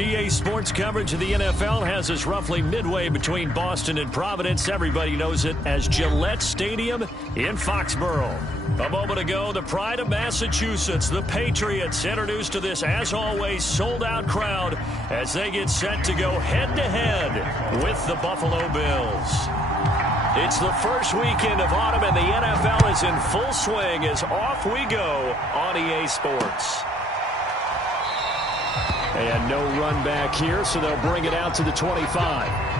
EA Sports coverage of the NFL has us roughly midway between Boston and Providence. Everybody knows it as Gillette Stadium in Foxborough. A moment ago, the pride of Massachusetts, the Patriots, introduced to this, as always, sold-out crowd as they get set to go head-to-head with the Buffalo Bills. It's the first weekend of autumn, and the NFL is in full swing as off we go on EA Sports. And no run back here, so they'll bring it out to the 25.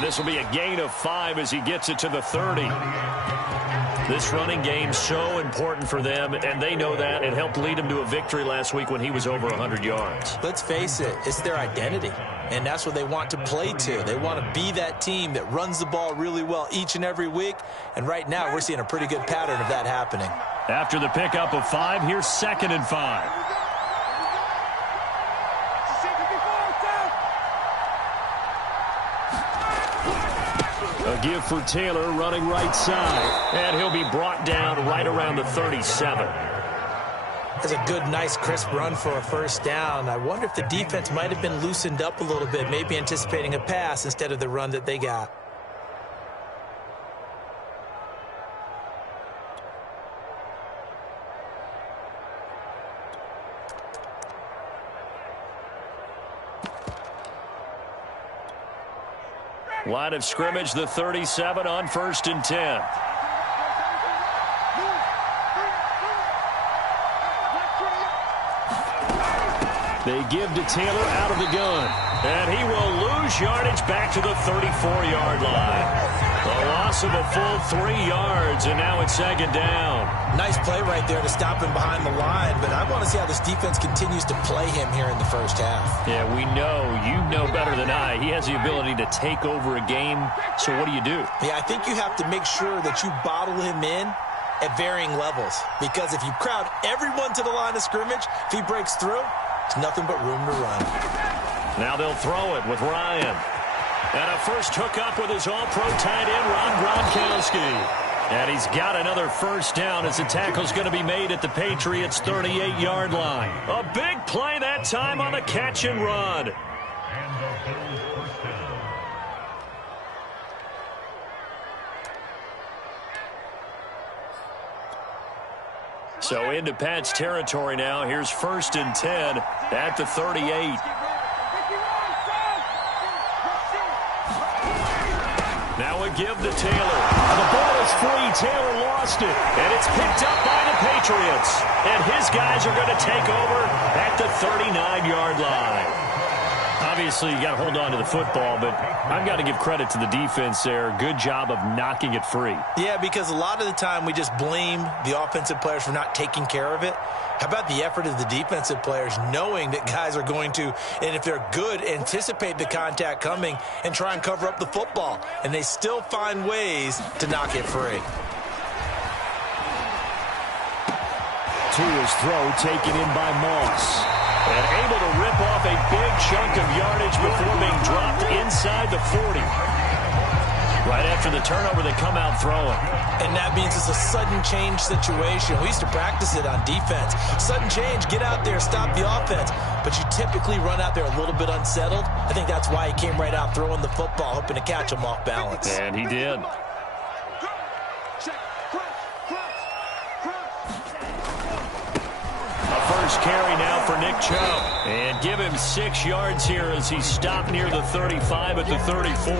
This will be a gain of 5 as he gets it to the 30. This running game's so important for them, and they know that. It helped lead him to a victory last week when he was over 100 yards. Let's face it, it's their identity, and that's what they want to play to. They want to be that team that runs the ball really well each and every week, and right now we're seeing a pretty good pattern of that happening. After the pickup of 5, here's 2nd and 5. A give for Taylor running right side. And he'll be brought down right around the 37. That's a good, nice, crisp run for a first down. I wonder if the defense might have been loosened up a little bit, maybe anticipating a pass instead of the run that they got. Line of scrimmage, the 37 on 1st and 10. They give to Taylor out of the gun. And he will lose yardage back to the 34-yard line. The loss of a full 3 yards, and now it's 2nd down. Nice play right there to stop him behind the line, but I want to see how this defense continues to play him here in the first half. Yeah, we know. You know better than I. He has the ability to take over a game, so what do you do? Yeah, I think you have to make sure that you bottle him in at varying levels, because if you crowd everyone to the line of scrimmage, if he breaks through, it's nothing but room to run. Now they'll throw it with Ryan. And a first hookup with his all-pro tight end, Rob Gronkowski. And he's got another first down as the tackle's going to be made at the Patriots' 38-yard line. A big play that time on the catch and run. So into Pat's territory now. Here's 1st and 10 at the 38. Now a give to Taylor. The ball is free. Taylor lost it. And it's picked up by the Patriots. And his guys are going to take over at the 39-yard line. Obviously, you got to hold on to the football, but I've got to give credit to the defense there. Good job of knocking it free. Yeah, because a lot of the time we just blame the offensive players for not taking care of it. How about the effort of the defensive players knowing that guys are going to, and if they're good, anticipate the contact coming and try and cover up the football. And they still find ways to knock it free. To his throw, taken in by Moss. And able to rip off a big chunk of yardage before being dropped inside the 40. Right after the turnover, they come out throwing. And that means it's a sudden change situation. We used to practice it on defense. Sudden change, get out there, stop the offense. But you typically run out there a little bit unsettled. I think that's why he came right out throwing the football, hoping to catch him off balance. And he did. First carry now for Nick Chubb. And give him 6 yards here as he's stopped near the 35 at the 34.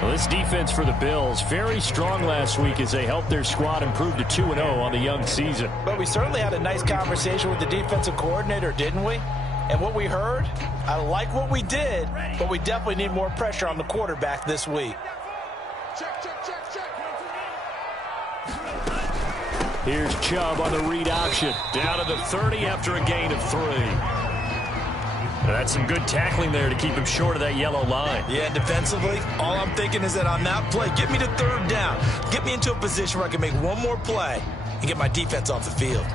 Well, this defense for the Bills, very strong last week as they helped their squad improve to 2-0 on the young season. But we certainly had a nice conversation with the defensive coordinator, didn't we? And what we heard, I like what we did, but we definitely need more pressure on the quarterback this week. Here's Chubb on the read option. Down to the 30 after a gain of 3. That's some good tackling there to keep him short of that yellow line. Yeah, defensively, all I'm thinking is that on that play, get me to third down. Get me into a position where I can make one more play and get my defense off the field.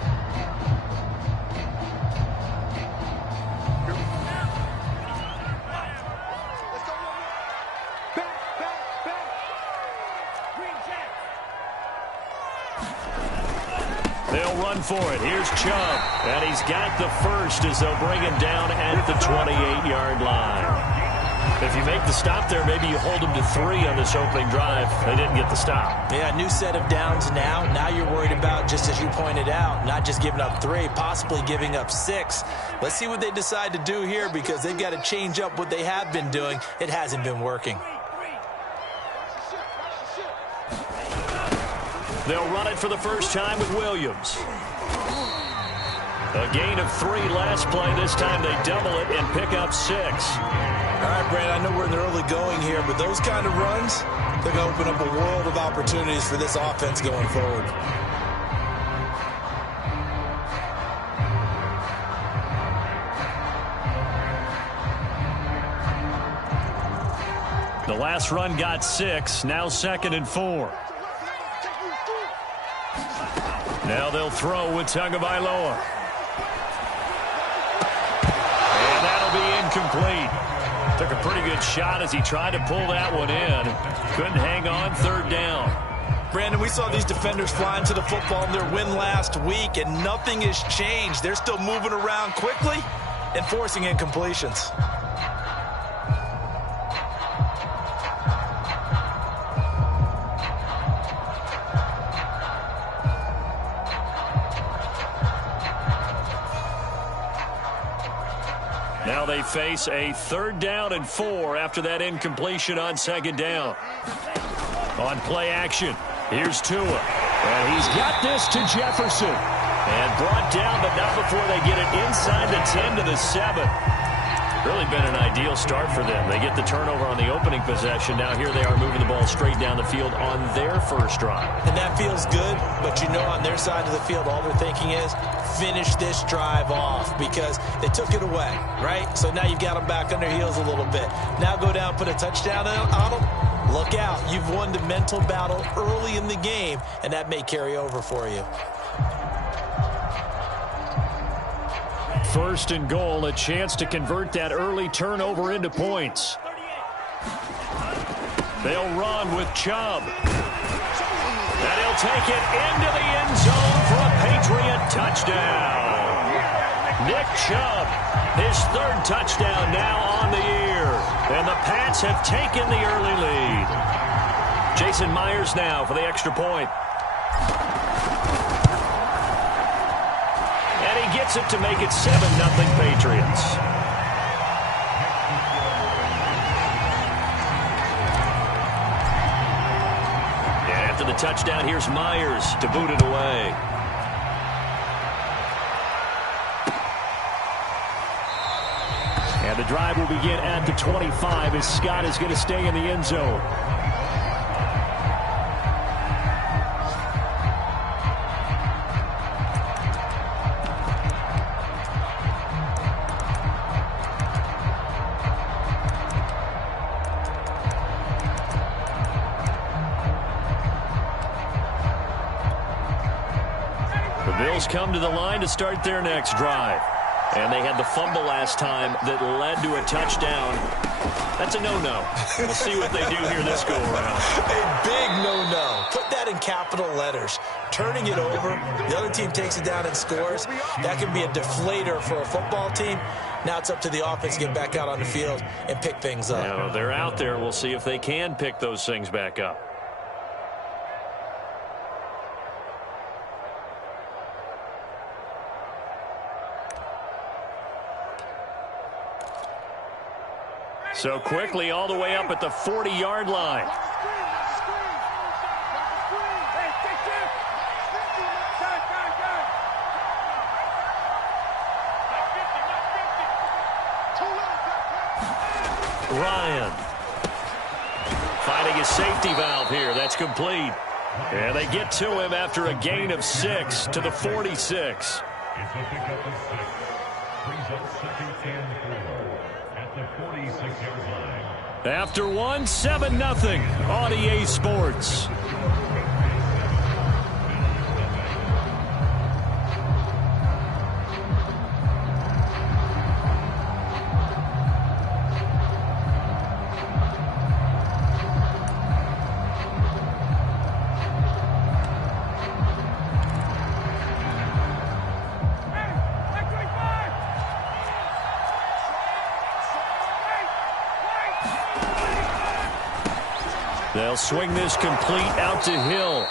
They'll run for it. Here's Chubb. And he's got the first as they'll bring him down at the 28-yard line. If you make the stop there, maybe you hold them to 3 on this opening drive. They didn't get the stop. Yeah, new set of downs now. Now you're worried about, just as you pointed out, not just giving up 3, possibly giving up 6. Let's see what they decide to do here because they've got to change up what they have been doing. It hasn't been working. They'll run it for the first time with Williams. A gain of 3 last play. This time they double it and pick up 6. All right, Brandon, I know we're in the early going here, but those kind of runs, they're going to open up a world of opportunities for this offense going forward. The last run got 6. Now 2nd and 4. Now they'll throw with Tagovailoa. And that'll be incomplete. Took a pretty good shot as he tried to pull that one in. Couldn't hang on. 3rd down. Brandon, we saw these defenders flying to the football in their win last week, and nothing has changed. They're still moving around quickly and forcing incompletions. Now they face a 3rd down and 4 after that incompletion on 2nd down. On play action, here's Tua. And he's got this to Jefferson. And brought down, but not before they get it inside the 10 to the 7. Really been an ideal start for them. They get the turnover on the opening possession. Now here they are moving the ball straight down the field on their first drive. And that feels good, but you know on their side of the field, all they're thinking is finish this drive off because they took it away, right? So now you've got them back on their heels a little bit. Now go down, put a touchdown on them. Look out. You've won the mental battle early in the game, and that may carry over for you. 1st and goal, a chance to convert that early turnover into points. They'll run with Chubb. And he'll take it into the end zone for a Patriot touchdown. Nick Chubb, his 3rd touchdown now on the year. And the Pats have taken the early lead. Jason Myers now for the extra point. And he gets it to make it 7-0 Patriots. And after the touchdown, here's Myers to boot it away. And the drive will begin at the 25 as Scott is going to stay in the end zone. Come to the line to start their next drive. And they had the fumble last time that led to a touchdown. That's a no-no. We'll see what they do here this go-around. A big no-no. Put that in capital letters. Turning it over, the other team takes it down and scores. That can be a deflator for a football team. Now it's up to the offense to get back out on the field and pick things up. Now, they're out there. We'll see if they can pick those things back up. So quickly all the way up at the 40-yard line. Ryan finding his safety valve here. That's complete. And they get to him after a gain of 6 to the 46. After one, 7-0 on EA Sports. They'll swing this complete out to Hill.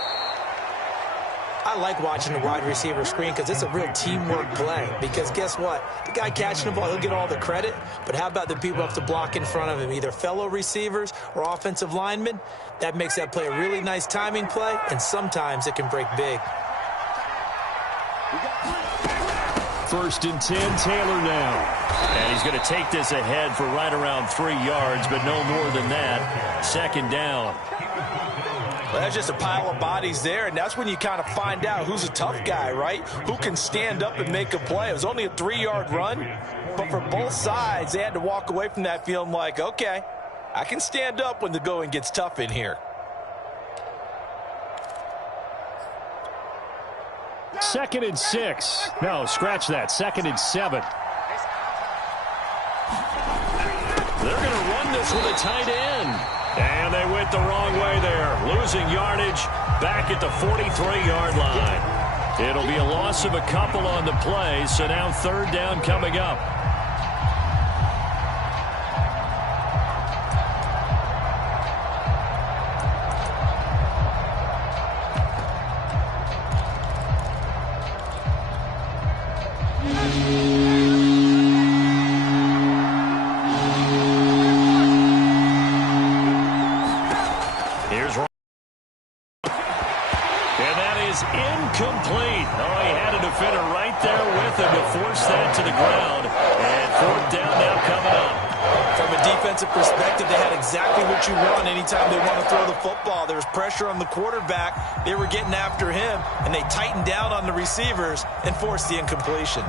I like watching the wide receiver screen because it's a real teamwork play. Because guess what? The guy catching the ball, he'll get all the credit. But how about the people up to block in front of him, either fellow receivers or offensive linemen? That makes that play a really nice timing play, and sometimes it can break big. 1st and 10, Taylor now. And he's going to take this ahead for right around 3 yards, but no more than that. 2nd down. Well, that's just a pile of bodies there, and that's when you kind of find out who's a tough guy, right? Who can stand up and make a play. It was only a 3-yard run, but for both sides, they had to walk away from that feeling like, okay, I can stand up when the going gets tough in here. 2nd and 6. No, scratch that. 2nd and 7. They're going to run this with a tight end. And they went the wrong way there. Losing yardage back at the 43-yard line. It'll be a loss of a couple on the play, so now 3rd down coming up. Incomplete. Oh, he had a defender right there with him to force that to the ground. And 4th down now coming up. From a defensive perspective, they had exactly what you want anytime they want to throw the football. There was pressure on the quarterback. They were getting after him, and they tightened down on the receivers and forced the incompletion.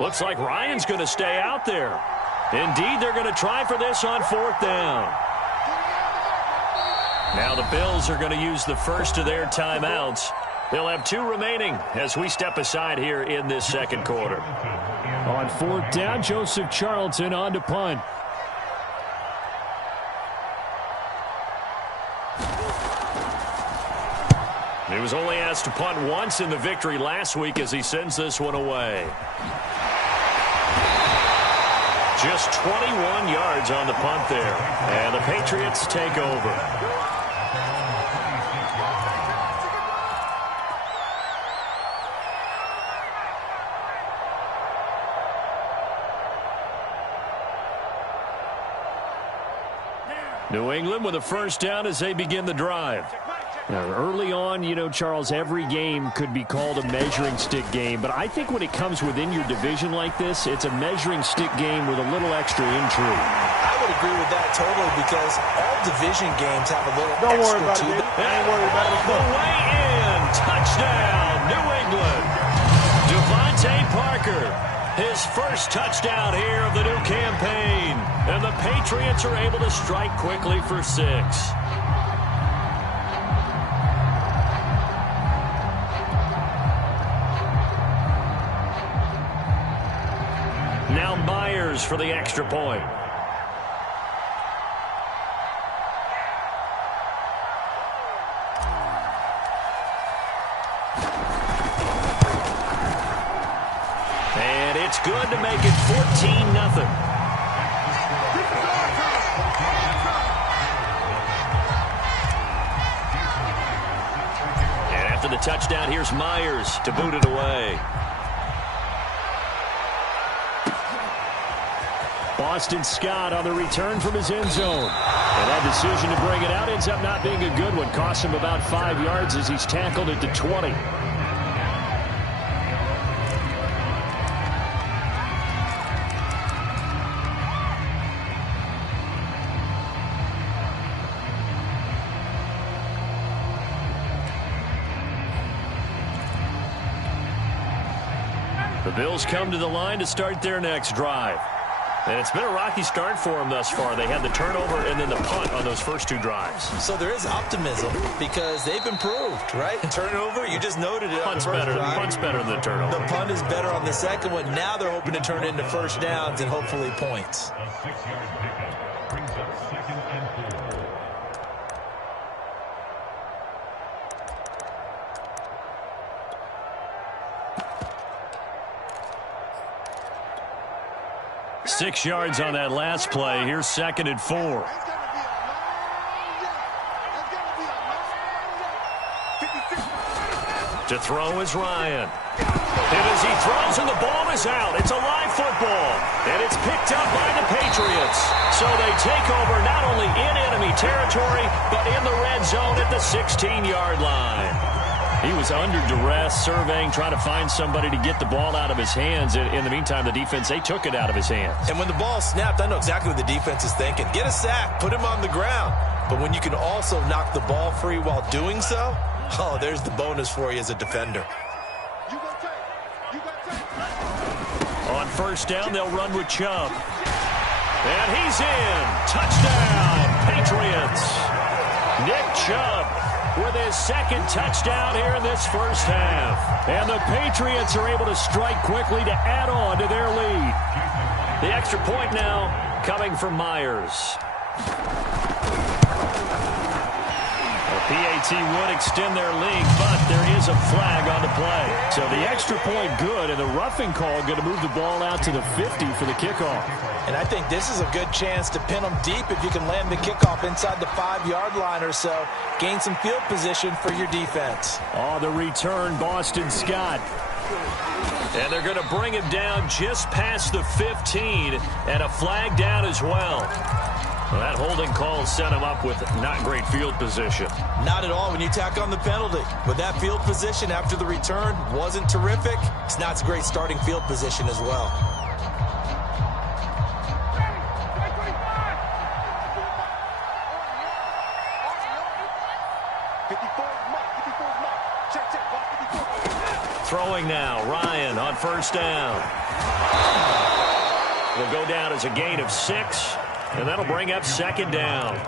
Looks like Ryan's going to stay out there. Indeed, they're going to try for this on 4th down. Now the Bills are going to use the first of their timeouts. They'll have 2 remaining as we step aside here in this 2nd quarter. On 4th down, Joseph Charlton on to punt. He was only asked to punt once in the victory last week as he sends this one away. Just 21 yards on the punt there. And the Patriots take over. New England with a 1st down as they begin the drive. Now, early on, you know, Charles, every game could be called a measuring stick game. But I think when it comes within your division like this, it's a measuring stick game with a little extra intrigue. I would agree with that totally because all division games have a little Don't extra worry about to it, them. Ain't worried about it. The way in. Touchdown, New England. Devontae Parker. His first touchdown here of the new campaign. And the Patriots are able to strike quickly for 6. Now Myers for the extra point. And it's good to make it 14-0. And after the touchdown, here's Myers to boot it away. Boston Scott on the return from his end zone. And that decision to bring it out ends up not being a good one. Costs him about 5 yards as he's tackled at the 20. The Bills come to the line to start their next drive. And it's been a rocky start for them thus far. They had the turnover and then the punt on those first two drives. So there is optimism because they've improved, right? Turnover, you just noted it. Punt's better. The punt's better than the turnover. The punt is better on the second one. Now they're hoping to turn it into first downs and hopefully points. 6 yards on that last play. Here's 2nd and 4. To throw is Ryan. And as he throws and the ball is out, it's a live football. And it's picked up by the Patriots. So they take over not only in enemy territory, but in the red zone at the 16-yard line. He was under duress, surveying, trying to find somebody to get the ball out of his hands. In the meantime, the defense, they took it out of his hands. And when the ball snapped, I know exactly what the defense is thinking. Get a sack, put him on the ground. But when you can also knock the ball free while doing so, oh, there's the bonus for you as a defender. On first down, they'll run with Chubb. And he's in. Touchdown, Patriots. Nick Chubb with his 2nd touchdown here in this first half. And the Patriots are able to strike quickly to add on to their lead. The extra point now coming from Myers. PAT would extend their lead, but there is a flag on the play. So the extra point good, and the roughing call going to move the ball out to the 50 for the kickoff. And I think this is a good chance to pin them deep if you can land the kickoff inside the 5-yard line or so. Gain some field position for your defense. Oh, the return, Boston Scott. And they're going to bring him down just past the 15, and a flag down as well. Well, that holding call set him up with not great field position. Not at all when you tack on the penalty. With that field position after the return wasn't terrific, it's not a great starting field position as well. Throwing now, Ryan on first down. Will go down as a gain of 6. And that'll bring up 2nd down.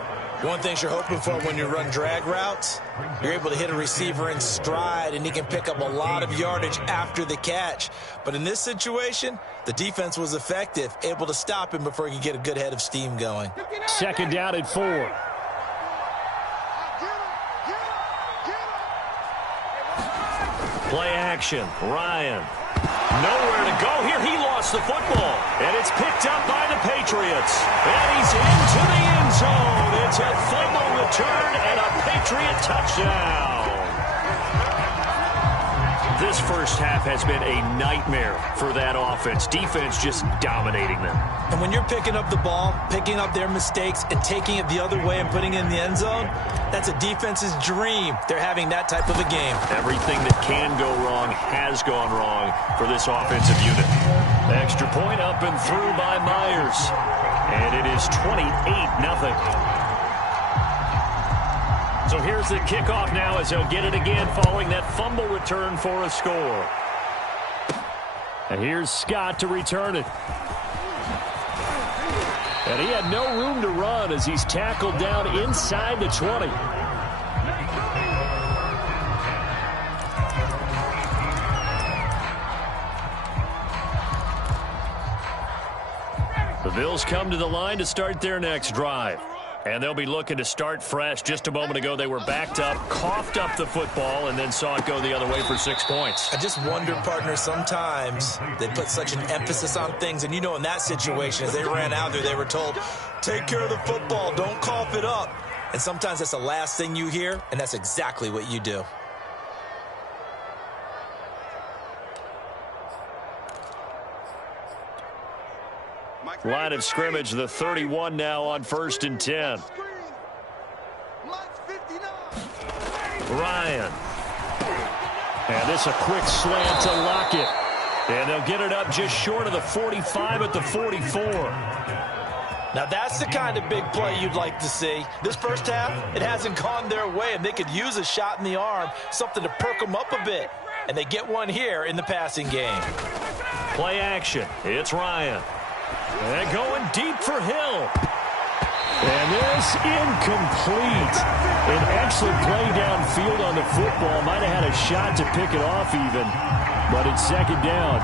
One thing you're hoping for when you run drag routes, you're able to hit a receiver in stride, and he can pick up a lot of yardage after the catch. But in this situation, the defense was effective, able to stop him before he could get a good head of steam going. 2nd down and 4. Play action, Ryan. Nowhere to go here. He lost the football. And it's picked up by the Patriots. And he's into the end zone. It's a fumble return and a Patriot touchdown. This first half has been a nightmare for that offense. Defense just dominating them. And when you're picking up the ball, picking up their mistakes, and taking it the other way and putting it in the end zone, that's a defense's dream. They're having that type of a game. Everything that can go wrong has gone wrong for this offensive unit. Extra point up and through by Myers. And it is 28-0. So here's the kickoff now as they'll get it again following that fumble return for a score. And here's Scott to return it. And he had no room to run as he's tackled down inside the 20. The Bills come to the line to start their next drive. And they'll be looking to start fresh. Just a moment ago, they were backed up, coughed up the football, and then saw it go the other way for 6 points. I just wonder, partner, sometimes they put such an emphasis on things. And, you know, in that situation, as they ran out there, they were told, take care of the football, don't cough it up. And sometimes that's the last thing you hear, and that's exactly what you do. Line of scrimmage, the 31 now on 1st and 10. Ryan. And this a quick slant to Lockett. And they'll get it up just short of the 45 at the 44. Now that's the kind of big play you'd like to see. This first half, it hasn't gone their way, and they could use a shot in the arm, something to perk them up a bit. And they get one here in the passing game. Play action. It's Ryan. And going deep for Hill. And this incomplete. An excellent play downfield on the football. Might have had a shot to pick it off even. But it's second down.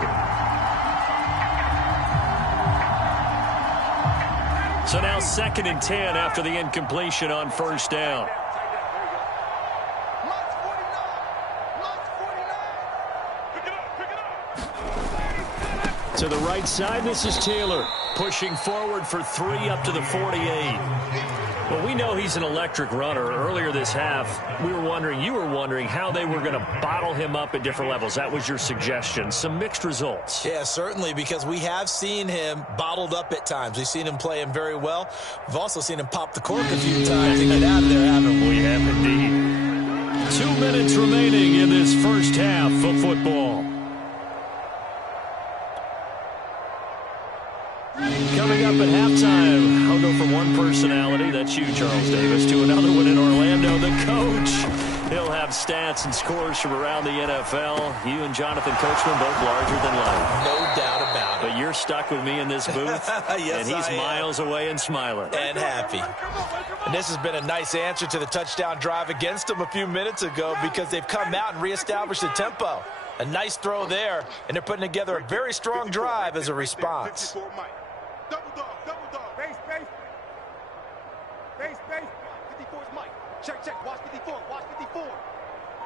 So now 2nd and 10 after the incompletion on first down. To the right side, this is Taylor. Pushing forward for 3 up to the 48. Well, we know he's an electric runner. Earlier this half, you were wondering how they were going to bottle him up at different levels. That was your suggestion. Some mixed results. Yeah, certainly, because we have seen him bottled up at times. We've seen him play him very well. We've also seen him pop the cork a few times and get out of there, haven't we? We have indeed. 2 minutes remaining in this first half of football. Coming up at halftime, I'll go from one personality, that's you, Charles Davis, to another one in Orlando, the coach. He'll have stats and scores from around the NFL. You and Jonathan Coachman both larger than life. No doubt about it. But you're stuck with me in this booth, yes, and he's miles away and smiling. And happy. And this has been a nice answer to the touchdown drive against them a few minutes ago because they've come out and reestablished the tempo. A nice throw there, and they're putting together a very strong drive as a response. Double dog, base. Base, 54 is Mike. Check, watch 54,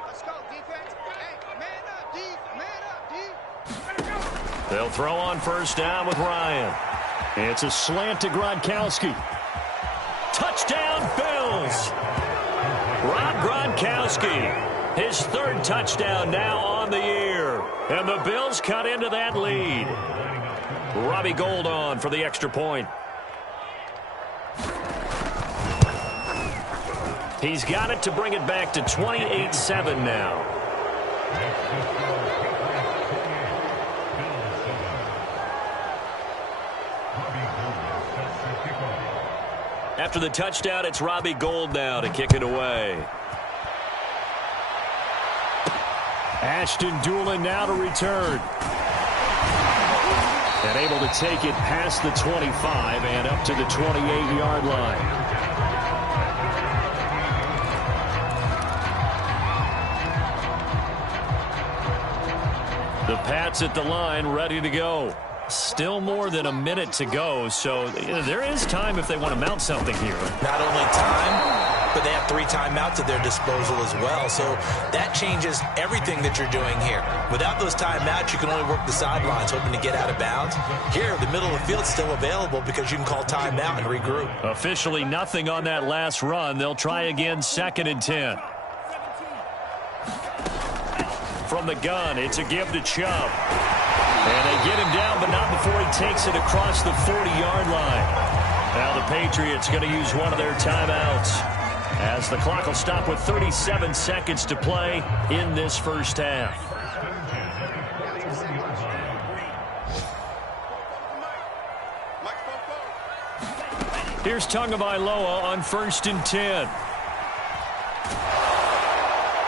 Let's go, defense. Hey, man up, D. They'll throw on first down with Ryan. It's a slant to Gronkowski. Touchdown, Bills. Rob Gronkowski, his 3rd touchdown now on the year. And the Bills cut into that lead. Robbie Gould on for the extra point. He's got it to bring it back to 28-7 now. After the touchdown, it's Robbie Gould now to kick it away. Ashton Doolin now to return. And able to take it past the 25 and up to the 28-yard line. The Pats at the line, ready to go. Still more than a minute to go, so there is time if they want to mount something here. Not only time, but they have 3 timeouts at their disposal as well, so that changes everything that you're doing here. Without those timeouts, you can only work the sidelines, hoping to get out of bounds. Here, the middle of the field's still available because you can call timeout and regroup. Officially nothing on that last run. They'll try again, 2nd and 10. From the gun, it's a give to Chubb. And they get him down, but not before he takes it across the 40-yard line. Now the Patriots going to use one of their timeouts, as the clock will stop with 37 seconds to play in this first half. Here's Tagovailoa on 1st and 10.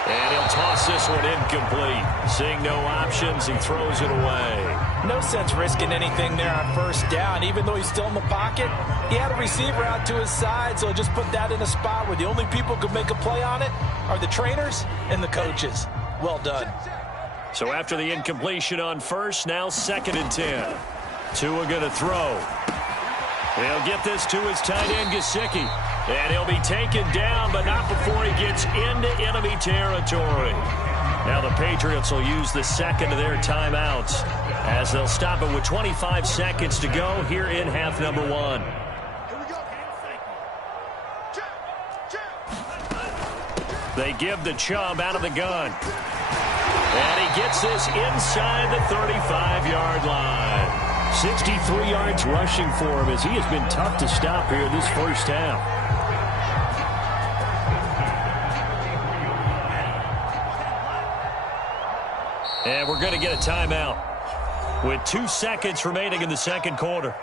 And he'll toss this one incomplete. Seeing no options, he throws it away. No sense risking anything there on first down. Even though he's still in the pocket, he had a receiver out to his side, so just put that in a spot where the only people who could make a play on it are the trainers and the coaches. Well done. So after the incompletion on first, now 2nd and 10. Tua going to throw. He'll get this to his tight end, Gesicki. And he'll be taken down, but not before he gets into enemy territory. Now the Patriots will use the 2nd of their timeouts, as they'll stop it with 25 seconds to go here in half number 1. They give the Chubb out of the gun. And he gets this inside the 35-yard line. 63 yards rushing for him, as he has been tough to stop here this first half. And we're going to get a timeout with 2 seconds remaining in the second quarter.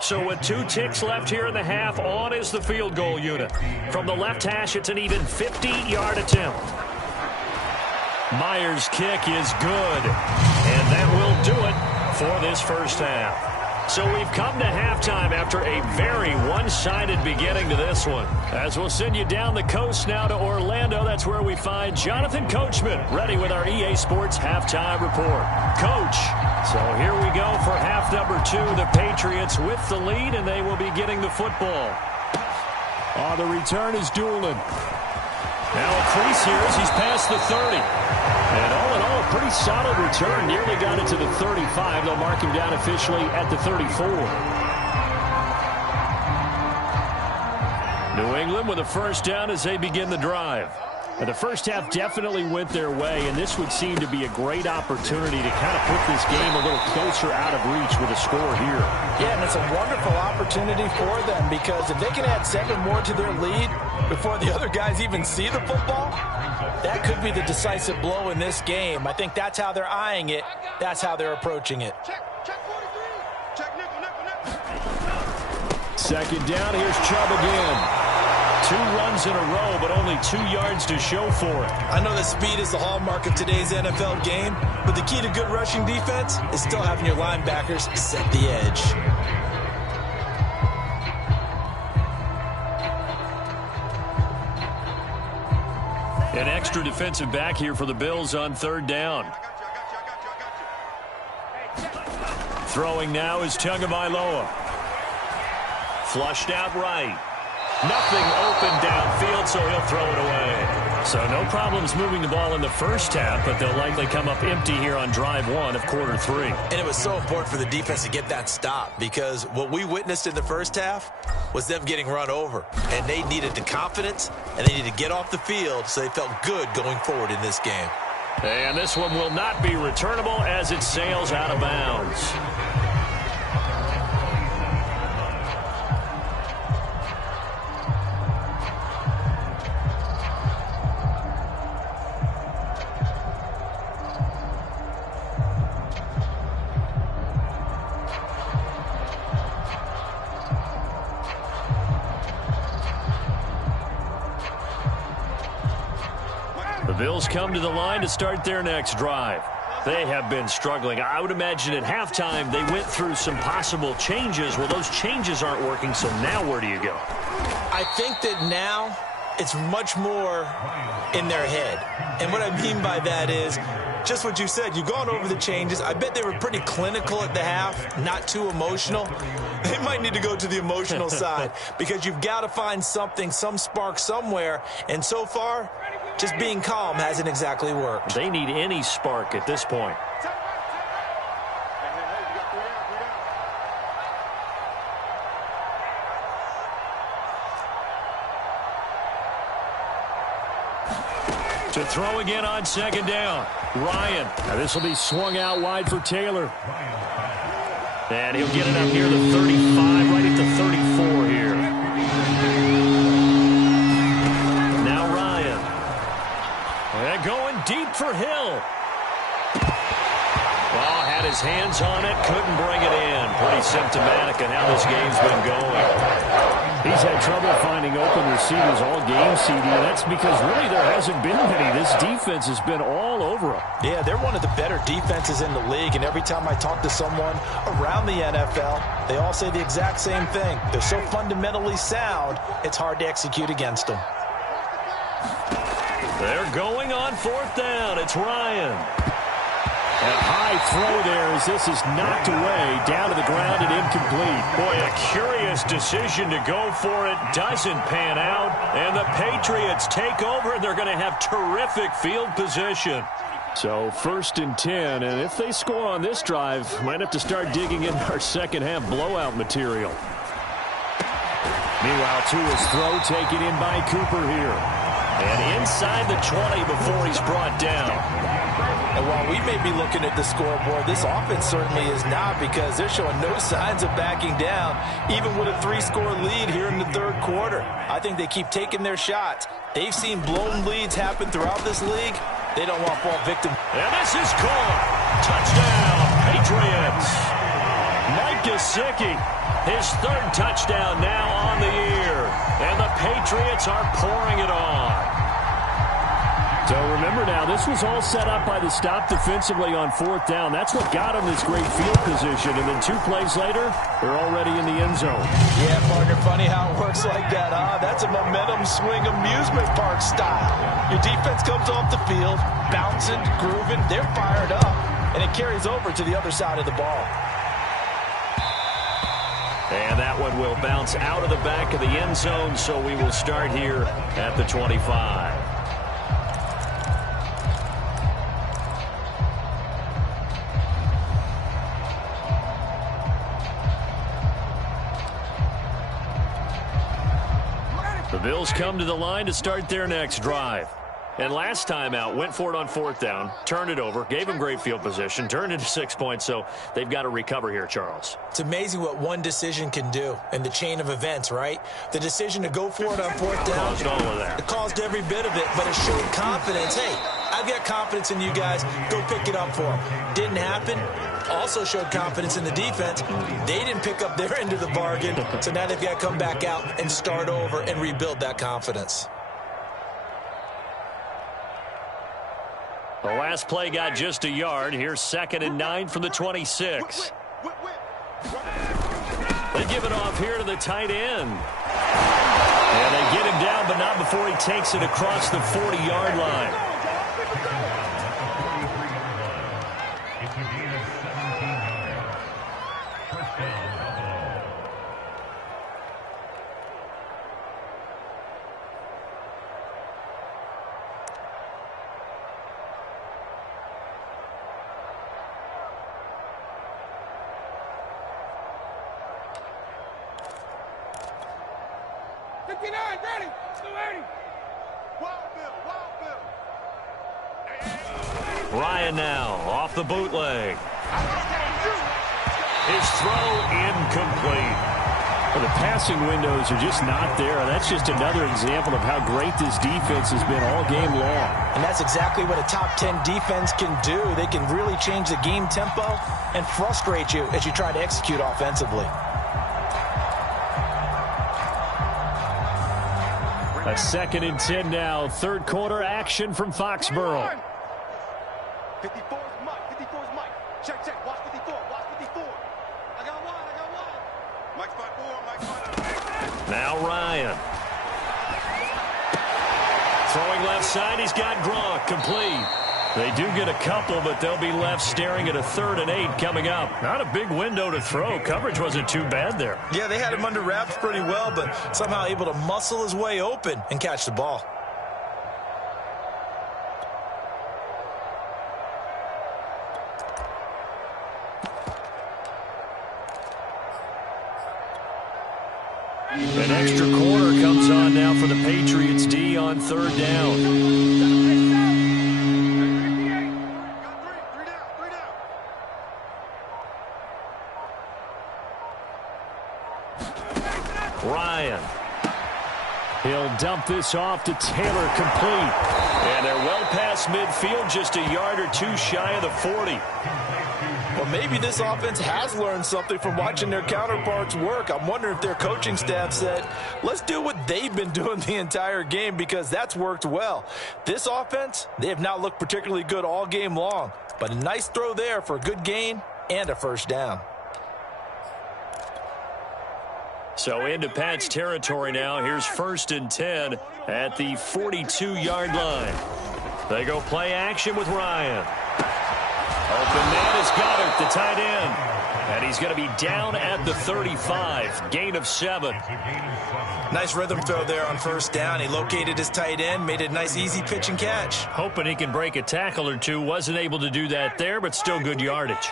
So with 2 ticks left here in the half, on is the field goal unit. From the left hash, it's an even 50-yard attempt. Myers' kick is good, and that will do for this first half. So we've come to halftime after a very one-sided beginning to this one. As we'll send you down the coast now to Orlando, that's where we find Jonathan Coachman ready with our EA Sports Halftime Report. Coach, so here we go for half number 2. The Patriots with the lead, and they will be getting the football. The return is Doolin. Now a crease here as he's past the 30. And all in all, a pretty solid return. Nearly got it to the 35. They'll mark him down officially at the 34. New England with a first down as they begin the drive. The first half definitely went their way, and this would seem to be a great opportunity to kind of put this game a little closer out of reach with a score here. Yeah, and it's a wonderful opportunity for them because if they can add 7 more to their lead before the other guys even see the football, that could be the decisive blow in this game. I think that's how they're eyeing it. That's how they're approaching it. Check 43. Check nickel. Second down, here's Chubb again. 2 runs in a row, but only 2 yards to show for it. I know that speed is the hallmark of today's NFL game, but the key to good rushing defense is still having your linebackers set the edge. An extra defensive back here for the Bills on third down. Throwing now is Tagovailoa. Flushed out right. Nothing open downfield, so he'll throw it away. So no problems moving the ball in the first half, but they'll likely come up empty here on drive 1 of quarter 3. And it was so important for the defense to get that stop because what we witnessed in the first half was them getting run over. And they needed the confidence, and they needed to get off the field so they felt good going forward in this game. And this one will not be returnable as it sails out of bounds. The Bills come to the line to start their next drive. They have been struggling. I would imagine at halftime they went through some possible changes. Well, those changes aren't working, so now where do you go? I think that now it's much more in their head. And what I mean by that is just what you said. You've gone over the changes. I bet they were pretty clinical at the half, not too emotional. They might need to go to the emotional side because you've got to find something, some spark somewhere. And so far, just being calm hasn't exactly worked. They need any spark at this point. To throw again on second down. Ryan. Now this will be swung out wide for Taylor. And he'll get it up near the 35, right at the 34 here. Now Ryan. And going deep for Hill. Well, had his hands on it, couldn't bring it in. Pretty symptomatic of how this game's been going. He's had trouble finding open receivers all game, CD, and that's because really there hasn't been many. This defense has been all over him. Yeah, they're one of the better defenses in the league, and every time I talk to someone around the NFL, they all say the exact same thing. They're so fundamentally sound, it's hard to execute against them. They're going on fourth down. It's Ryan. A high throw there as this is knocked away, down to the ground and incomplete. Boy, a curious decision to go for it. Doesn't pan out. And the Patriots take over, and they're going to have terrific field position. So 1st and 10, and if they score on this drive, might have to start digging into our second half blowout material. Meanwhile, Tua's throw taken in by Cooper here. And inside the 20 before he's brought down. And while we may be looking at the scoreboard, this offense certainly is not because they're showing no signs of backing down, even with a 3-score lead here in the third quarter. I think they keep taking their shots. They've seen blown leads happen throughout this league. They don't want to fall victim. And this is caught. Touchdown, Patriots. Mike Gesicki, his 3rd touchdown now on the year. And the Patriots are pouring it on. So remember now, this was all set up by the stop defensively on 4th down. That's what got them this great field position. And then 2 plays later, they're already in the end zone. Yeah, partner, funny how it works like that, huh? That's a momentum swing amusement park style. Your defense comes off the field, bouncing, grooving, they're fired up, and it carries over to the other side of the ball. And that one will bounce out of the back of the end zone, so we will start here at the 25. The Bills come to the line to start their next drive. And last time out, went for it on 4th down, turned it over, gave them great field position, turned into 6 points, so they've got to recover here, Charles. It's amazing what one decision can do in the chain of events, right? The decision to go for it on 4th down. Caused all of that. It caused every bit of it, but it showed confidence. Hey, I've got confidence in you guys. Go pick it up for them. Didn't happen. Also showed confidence in the defense. They didn't pick up their end of the bargain, so now they've got to come back out and start over and rebuild that confidence. The last play got just a yard. Here's 2nd and 9 from the 26. They give it off here to the tight end. And they get him down, but not before he takes it across the 40-yard line. Ryan now off the bootleg. His throw incomplete. Well, the passing windows are just not there. That's just another example of how great this defense has been all game long. And that's exactly what a top 10 defense can do. They can really change the game tempo and frustrate you as you try to execute offensively. A 2nd and 10 now. 3rd quarter action from Foxborough. 54 is Mike. 54 is Mike. Check, check. Watch 54. Watch 54. I got one. Mike's by 4. Mike's by 4. Now Ryan. Throwing left side. He's got Gronk. Complete. They do get a couple, but they'll be left staring at a 3rd and 8 coming up. Not a big window to throw. Coverage wasn't too bad there. Yeah, they had him under wraps pretty well, but somehow able to muscle his way open and catch the ball. An extra corner comes on now for the Patriots D on 3rd down. Ryan. He'll dump this off to Taylor, complete. And they're well past midfield, just a yard or 2 shy of the 40. Well, maybe this offense has learned something from watching their counterparts work. I'm wondering if their coaching staff said, let's do what they've been doing the entire game, because that's worked well. This offense, they have not looked particularly good all game long, but a nice throw there for a good gain and a 1st down. So into Pat's territory now. Here's 1st and 10 at the 42-yard line. They go play action with Ryan. Open man is Goddard, the tight end. And he's going to be down at the 35. Gain of 7. Nice rhythm throw there on 1st down. He located his tight end, made a nice easy pitch and catch. Hoping he can break a tackle or two. Wasn't able to do that there, but still good yardage.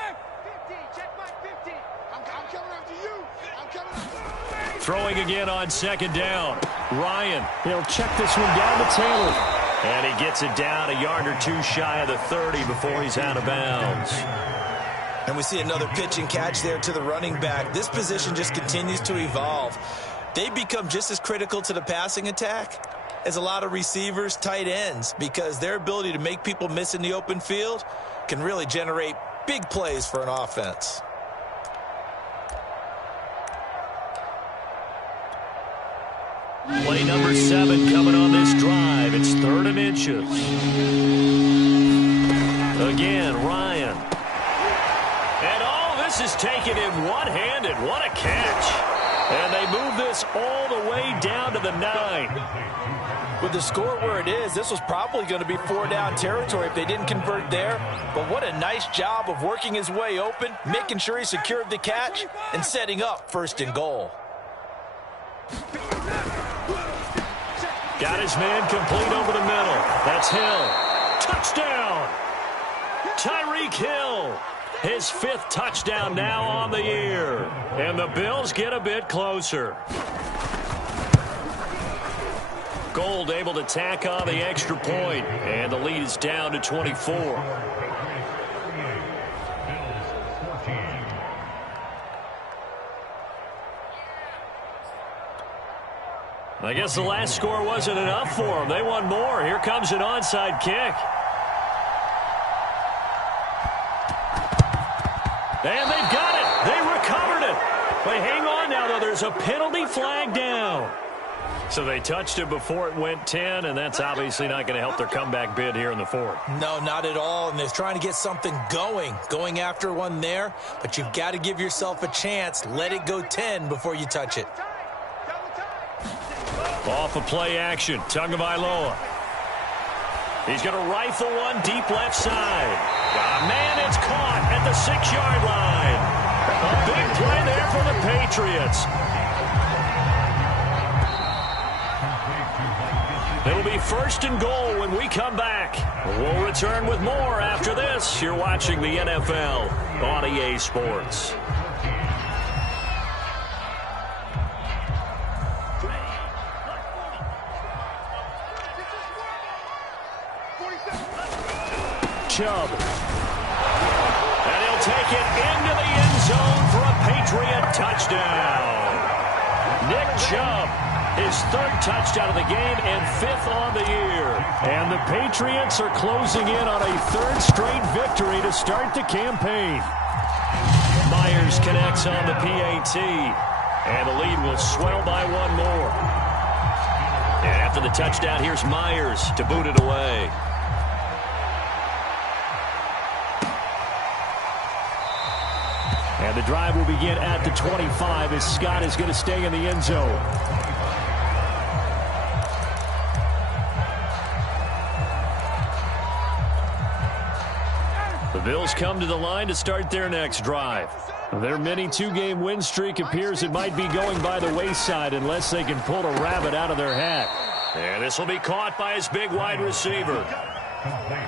Throwing again on 2nd down. Ryan, he'll check this one down to Taylor. And he gets it down a yard or 2 shy of the 30 before he's out of bounds. And we see another pitch and catch there to the running back. This position just continues to evolve. They become just as critical to the passing attack as a lot of receivers, tight ends, because their ability to make people miss in the open field can really generate big plays for an offense. Play number 7 coming on this drive. It's 3rd and inches. Again, Ryan. And all this is taken in one-handed. What a catch. And they move this all the way down to the 9. With the score where it is, this was probably going to be 4-down territory if they didn't convert there. But what a nice job of working his way open, making sure he secured the catch, and setting up 1st and goal. Got his man complete over the middle. That's Hill. Touchdown! Tyreek Hill. His 5th touchdown now on the year. And the Bills get a bit closer. Gold able to tack on the extra point. And the lead is down to 24. I guess the last score wasn't enough for them. They want more. Here comes an onside kick. And they've got it. They recovered it. But hang on now, though. There's a penalty flag down. So they touched it before it went 10, and that's obviously not going to help their comeback bid here in the 4th. No, not at all, and they're trying to get something going after one there, but you've got to give yourself a chance. Let it go 10 before you touch it. Off of play action, Tagovailoa. He's going to rifle one deep left side. Man, it's caught at the 6-yard line. A big play there for the Patriots. It'll be 1st and goal when we come back. We'll return with more after this. You're watching the NFL on EA Sports. Chubb. And he'll take it into the end zone for a Patriot touchdown. Nick Chubb, his 3rd touchdown of the game and 5th on the year. And the Patriots are closing in on a 3rd straight victory to start the campaign. Myers connects on the PAT. And the lead will swell by one more. And after the touchdown, here's Myers to boot it away. And the drive will begin at the 25 as Scott is going to stay in the end zone. The Bills come to the line to start their next drive. Their mini 2-game win streak appears it might be going by the wayside unless they can pull a rabbit out of their hat. And this will be caught by his big wide receiver.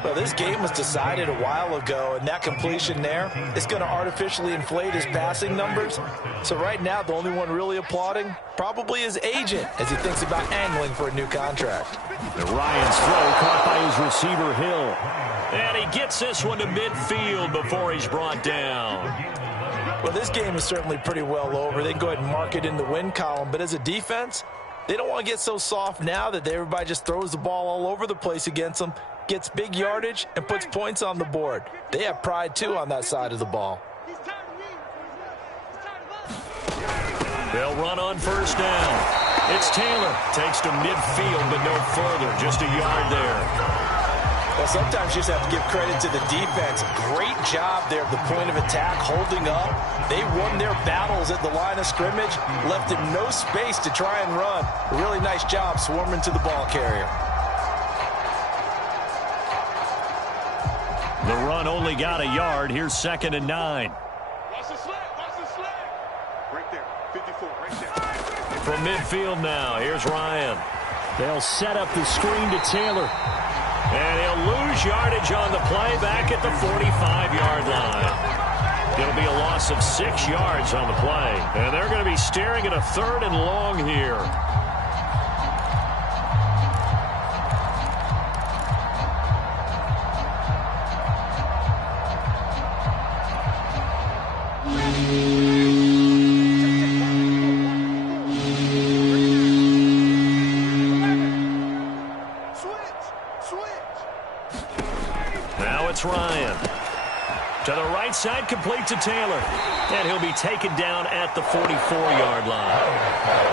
Well, this game was decided a while ago, and that completion there is going to artificially inflate his passing numbers. So right now, the only one really applauding probably his agent as he thinks about angling for a new contract. And Ryan's throw caught by his receiver, Hill. And he gets this one to midfield before he's brought down. Well, this game is certainly pretty well over. They can go ahead and mark it in the win column. But as a defense, they don't want to get so soft now that everybody just throws the ball all over the place against them, gets big yardage, and puts points on the board. They have pride, too, on that side of the ball. They'll run on 1st down. It's Taylor. Takes to midfield, but no further. Just a yard there. Well, sometimes you just have to give credit to the defense. Great job there at the point of attack, holding up. They won their battles at the line of scrimmage, left him no space to try and run. A really nice job swarming to the ball carrier. The run only got a yard. Here's 2nd and 9. Watch the slant. Watch the slant. Right there. 54. Right there. From midfield now, here's Ryan. They'll set up the screen to Taylor. And he'll lose yardage on the play back at the 45-yard line. It'll be a loss of 6 yards on the play. And they're going to be staring at a 3rd and long here. side, complete to Taylor. And he'll be taken down at the 44-yard line.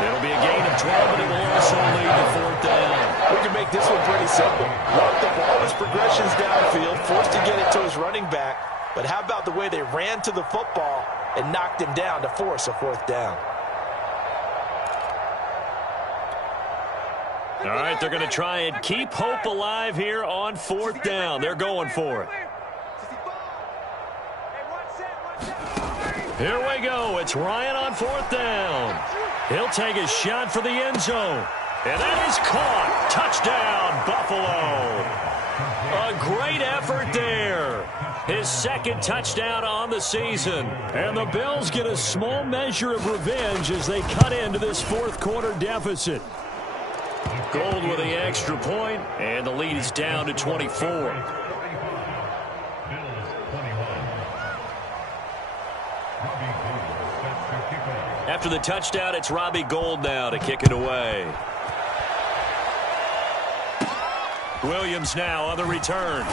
It'll be a gain of 12, but it will also lead to 4th down. We can make this one pretty simple. Locked up all his progressions downfield, forced to get it to his running back. But how about the way they ran to the football and knocked him down to force a 4th down? All right, they're going to try and keep hope alive here on 4th down. They're going for it. Here we go. It's Ryan on 4th down. He'll take a shot for the end zone. And that is caught. Touchdown, Buffalo. A great effort there. His 2nd touchdown on the season. And the Bills get a small measure of revenge as they cut into this 4th quarter deficit. Gold with the extra point, and the lead is down to 24. After the touchdown, it's Robbie Gould now to kick it away. Williams now on the return.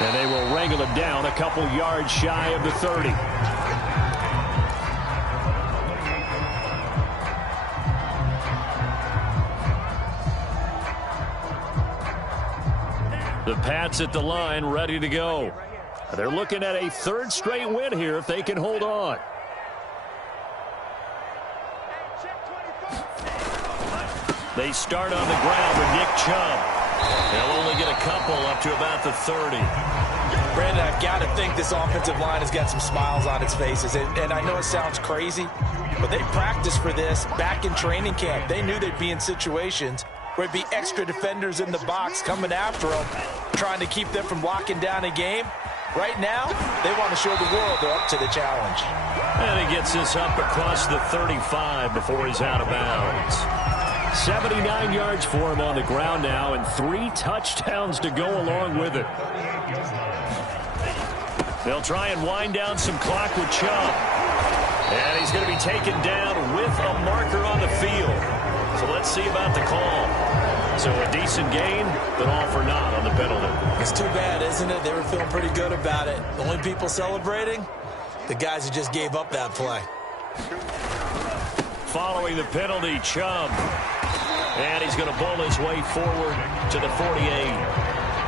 And they will wrangle him down a couple yards shy of the 30. The Pats at the line, ready to go. They're looking at a 3rd straight win here if they can hold on. They start on the ground with Nick Chubb. They'll only get a couple up to about the 30. Brandon, I've got to think this offensive line has got some smiles on its faces. And I know it sounds crazy, but they practiced for this back in training camp. They knew they'd be in situations where it'd be extra defenders in the box coming after them, trying to keep them from locking down a game. Right now, they want to show the world they're up to the challenge. And he gets this up across the 35 before he's out of bounds. 79 yards for him on the ground now, and 3 touchdowns to go along with it. They'll try and wind down some clock with Chubb. And he's going to be taken down with a marker on the field. So let's see about the call. So a decent gain, but all for naught on the penalty. It's too bad, isn't it? They were feeling pretty good about it. The only people celebrating, the guys who just gave up that play. Following the penalty, Chubb. And he's going to bowl his way forward to the 48.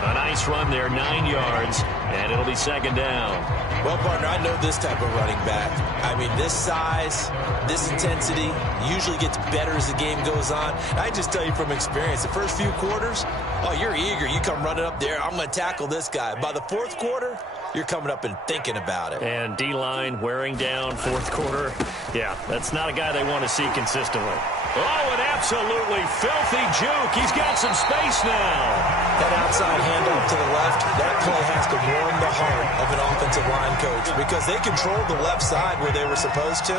A nice run there, 9 yards, and it'll be 2nd down. Well, partner, I know this type of running back. I mean, this size, this intensity usually gets better as the game goes on. I just tell you from experience, the first few quarters, oh, you're eager. You come running up there, I'm going to tackle this guy. By the 4th quarter, you're coming up and thinking about it. And D-line wearing down 4th quarter. Yeah, that's not a guy they want to see consistently. Oh, an absolutely filthy juke. He's got some space now. That outside handoff to the left, that play has to warm the heart of an offensive line coach because they controlled the left side where they were supposed to.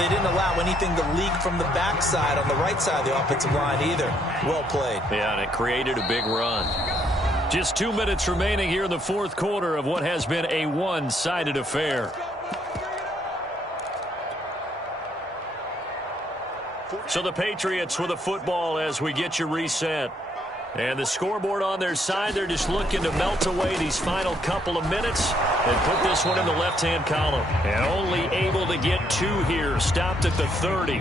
They didn't allow anything to leak from the backside on the right side of the offensive line either. Well played. Yeah, and it created a big run. Just 2 minutes remaining here in the 4th quarter of what has been a one-sided affair. So the Patriots with a football as we get you reset. And the scoreboard on their side, they're just looking to melt away these final couple of minutes and put this one in the left-hand column. And only able to get 2 here, stopped at the 30.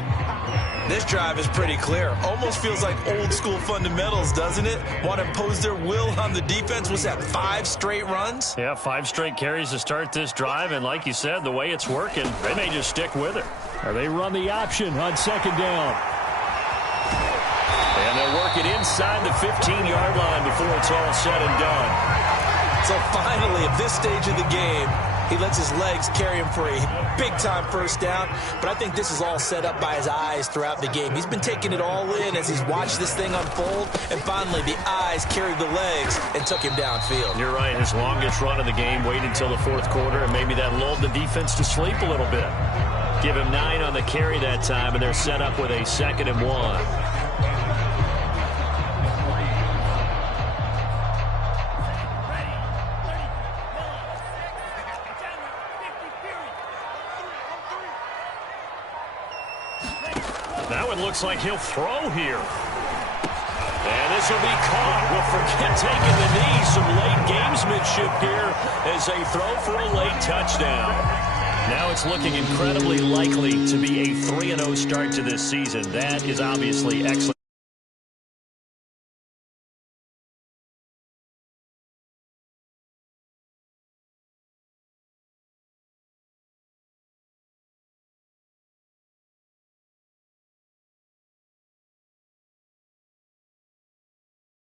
This drive is pretty clear. Almost feels like old-school fundamentals, doesn't it? Want to impose their will on the defense. Was that 5 straight runs? Yeah, 5 straight carries to start this drive. And like you said, the way it's working, they may just stick with it. Or they run the option on 2nd down. And they'll work it inside the 15-yard line before it's all said and done. So finally, at this stage of the game, he lets his legs carry him for a big-time 1st down. But I think this is all set up by his eyes throughout the game. He's been taking it all in as he's watched this thing unfold. And finally, the eyes carried the legs and took him downfield. You're right. His longest run of the game waited until the 4th quarter, and maybe that lulled the defense to sleep a little bit. Give him 9 on the carry that time, and they're set up with a 2nd and 1. That one looks like he'll throw here. And This will be caught. Well, forget taking the knee. Some late gamesmanship here as they throw for a late touchdown. Now it's looking incredibly likely to be a 3-0 start to this season. That is obviously excellent.